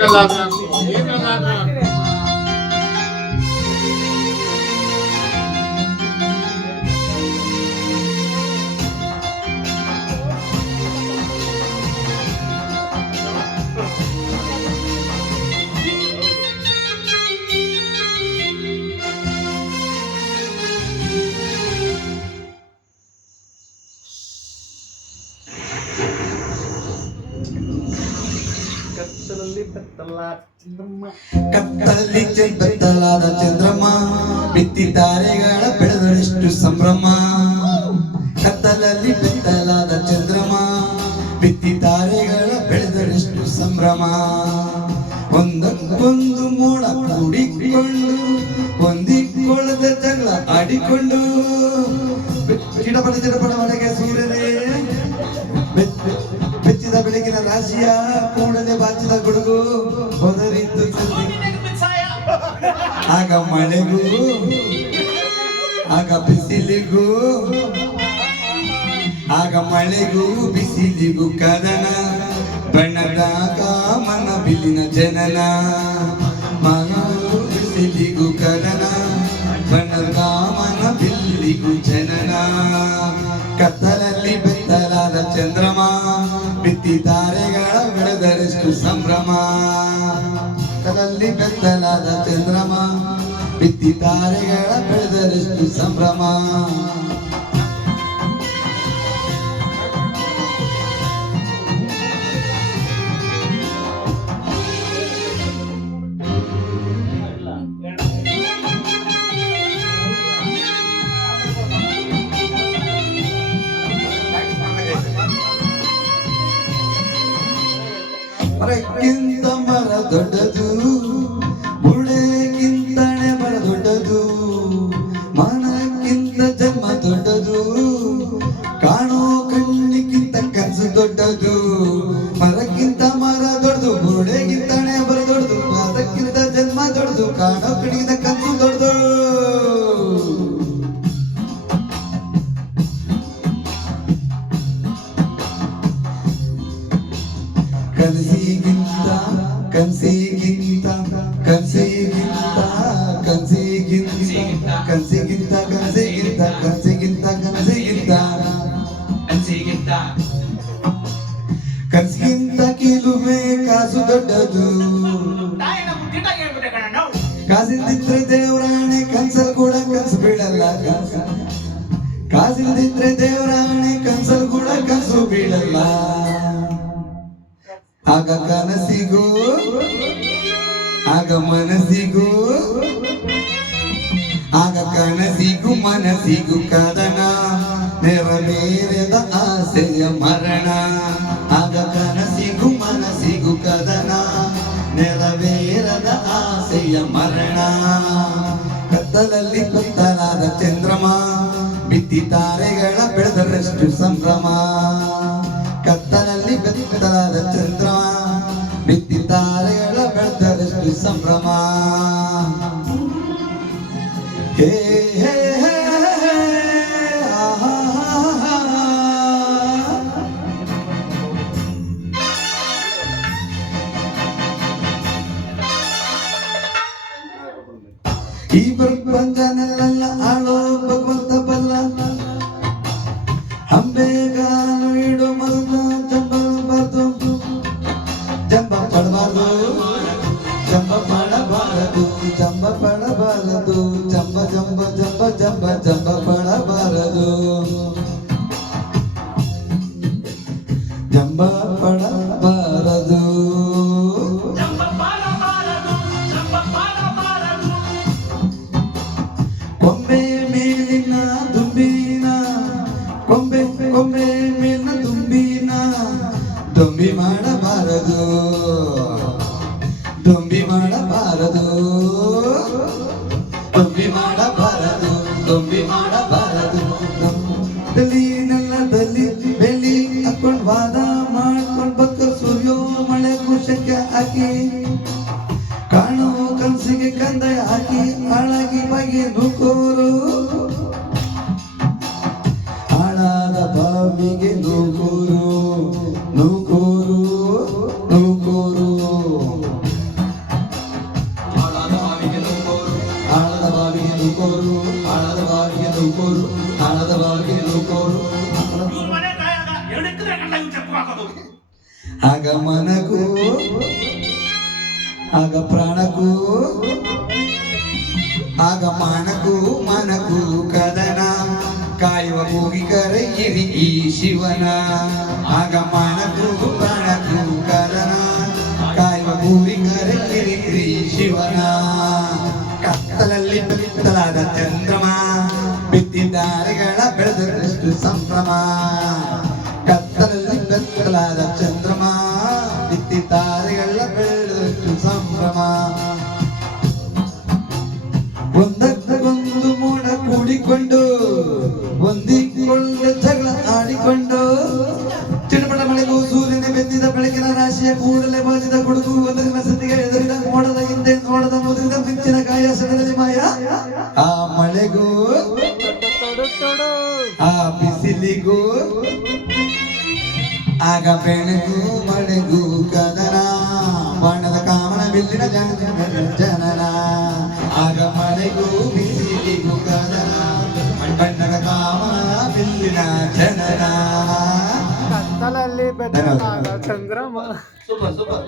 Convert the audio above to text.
Yemiyorlar mı? Yemiyorlar? ಕತ್ತಲಲ್ಲಿ ಬೆತ್ತಲಾದ ಬೆತ್ತಲಾದ ಚಂದ್ರಮ್ಮ. ಬಿತ್ತಿದ್ದಾರೆಗಳ ಬೆಳೆದರೆಷ್ಟು ಸಂಭ್ರಮ. ಕತ್ತಲಲ್ಲಿ ಬೆತ್ತಲಾದ ಚಂದ್ರಮ್ಮ. ಬಿತ್ತಿದ್ದಾರೆಗಳ ಬೆಳೆದರೆಷ್ಟು ಸಂಭ್ರಮ. ಒಂದಕ್ಕೊಂದು ಮೋಡ ಕೂಡಿಕೊಂಡು, ಒಂದಿ ಬಾಚಿದ ಗುಡುಗು ಹೊದರಿದ್ದು ಆಗ ಮಳೆಗೂ, ಆಗ ಬಿಸಿಲಿಗೂ, ಆಗ ಮಳೆಗೂ, ಬಿಸಿಲಿಗೂ ಕದನ. ಬಣ್ಣದ ಕಾಮನ ಬಿಲ್ಲಿನ ಜನನ. ಮಳೆಗೂ ಬಿಸಿಲಿಗೂ ಕದನ. ಬಣ್ಣದ ಕಾಮನ ಬಿಲ್ಲಿಗೂ ಜನನ. ಕತ್ತಲಲ್ಲಿ ಬೆತ್ತಲಾದ ಚಂದ್ರಮ ಬಿತ್ತಿದ್ದಾರೆ ಸಂಭ್ರಮ. ಕದಲ್ಲಿ ಬೆತ್ತಲಾದ ಚಂದ್ರಮ. ಬಿತ್ತಿ ತಾರೆಗಳ ಬೆಳೆದರೆಷ್ಟು ಸಂಭ್ರಮ. ಕನಸಿಗಿಂತ ಕನಸಿಗಿಂತ ಕನಸಿಗಿಂತ ಕನಸಿಗಿಂತ ಕನಸಿಗಿಂತ ಕನಸಿಗಿಂತ ಕನಸಿಗಿಂತ ಕನಸಿಗಿಂತ. ಕನಸಿಗಿಂತ. ಕೀಲುವೆ ಕಾಸು ದೊಡ್ಡದು. ಕಾಸಿಲ್ದಿದ್ರೆ ದೇವರಾಣೆ ಕನ್ಸಲ್ ಕೂಡ ಕನ್ಸು ಬೀಳಲ್ಲ ಕಾಸಿಲ್ದಿದ್ರೆ ದೇವರಾಣೆ ಕನ್ಸಲ್ ಕೂಡ ಕನ್ಸು ಬೀಳಲ್ಲ. ಆಗ ಕನಸಿಗೂ, ಆಗ ಮನಸ್ಸಿಗೂ, ಆಗ ಕನಸಿಗೂ ಮನಸ್ಸಿಗೂ ಕದನ ನೆರವೇರದ ಆಸೆಯ ಮರಣ. ಆಗ ಕನಸಿಗೂ ಮನಸ್ಸಿಗೂ ಕದನ ನೆರವೇರದ ಆಸೆಯ ಮರಣ. ಕತ್ತಲಲ್ಲಿ ಕುತ್ತಲಾದ ಚಂದ್ರಮ, ಬಿತ್ತಿ ತಾರೆಗಳ ಬೆಳೆದರಷ್ಟು ಸಂಭ್ರಮ. ಕತ್ತಲಲ್ಲಿ ಬೆತ್ತಲಾದ ಬಿತ್ತಿ ತಾರೆಗಳ ಬೆಳೆದರಷ್ಟು ಸಂಭ್ರಮ ಹೇ ಹೇ ಹೇ ಹೇ, ಆಹಾಹಾಹಾ. ಈ ಪ್ರಪಂಚನೆಲ್ಲ ಆಳೋ ಪಡಬಾರದು ಜಂಬ ಜಂಬ ಜಂಬ ಜಂಬ ಜಂಬ ಪಡಬಾರದು ಜಂಬ ಪಡಬಾರದು ಕೊಂಬೆ ಮೇಲಿನ ದುಂಬಿನ ಕೊಂಬೆ ಕೊಂಬೆ ಮೇಲಿನ ದುಂಬಿನ ದೊಂಬಿ ಮಾಡಬಾರದು ದೊಂಬಿ ಮಾಡಬಾರದು ದೊಂಬಿ ಮಾಡಬಾರದು ದೊಂಬಿ ಮಾಡಬಾರದು. ನೆಲ್ಲದಲ್ಲಿ ಬೆಲಿ ಹಾಕೊಂಡ್ ವಾದ ಮಾಡ್ಕೊಂಡ್ ಬಕ್ಕ ಸೂರ್ಯೋ ಮಳೆ ಕುಶಕ್ಕೆ ಹಾಕಿ. ಕಾಣೋ ಕನಸಿಗೆ ಕಂದಾಯ ಹಾಕಿ, ಹಾಳಾಗಿ ಬಗೆ ನೂಕೋರು. ಹಾಳಾದ ಬಾವಿಗೆ ನೂಕೂರು ಲೋಕೋರು ಹಣದ ಬಾವಿಗೆ ಲೋಕೋರು ಇವ್ರ ಮನೆ ತಾಯಾಗ ಎರಡು ಎಕರೆ ಗಂಟೆ ಚೆಪ್ಪು ಹಾಕೋದು ಆಗ ಮನಗೂ ಆಗ ಪ್ರಾಣಕ್ಕೂ ಆಗ ಮಾನಗೂ ಮನಗೂ ಕದನ ಕಾಯುವ ಕೂಗಿ ಕರೆಯಿರಿ ಈ ಶಿವನ ಆಗ ಮಾನಗೂ ಪ್ರಾಣಕ್ಕೂ ಕದನ ಕಾಯುವ ಕೂಗಿ ಕರೆಯಿರಿ ಈ ಶಿವನ ಕತ್ತಲಲ್ಲಿ ಬಿತ್ತಲಾದ ಚಂದ್ರಮ ಬಿತ್ತಿದ್ದಾರೆಗಳ ಬೆಳೆದಷ್ಟು ಸಂಭ್ರಮ. ಕತ್ತಲಲ್ಲಿ ಬೆತ್ತಲಾದ ಆ ಬಿಸಿಲಿಗೂ ಆಗ ಬೆಳಗು ಮಳೆಗೂ ಕದನ ಬಣ್ಣದ ಕಾಮನ ಬಿಲ್ಲಿನ ಜನ ಜನನ ಆಗ ಮಳೆಗೂ ಬಿಸಿಲಿಗೂ ಕದನ ಬಣ್ಣದ ಕಾಮನ ಬಿಲ್ಲಿನ ಜನನ ಕತ್ತಲಲ್ಲಿ ಬೆತ್ತಲಾದ ಚಂದ್ರಮ ಸೂಪರ್ ಸೂಪರ್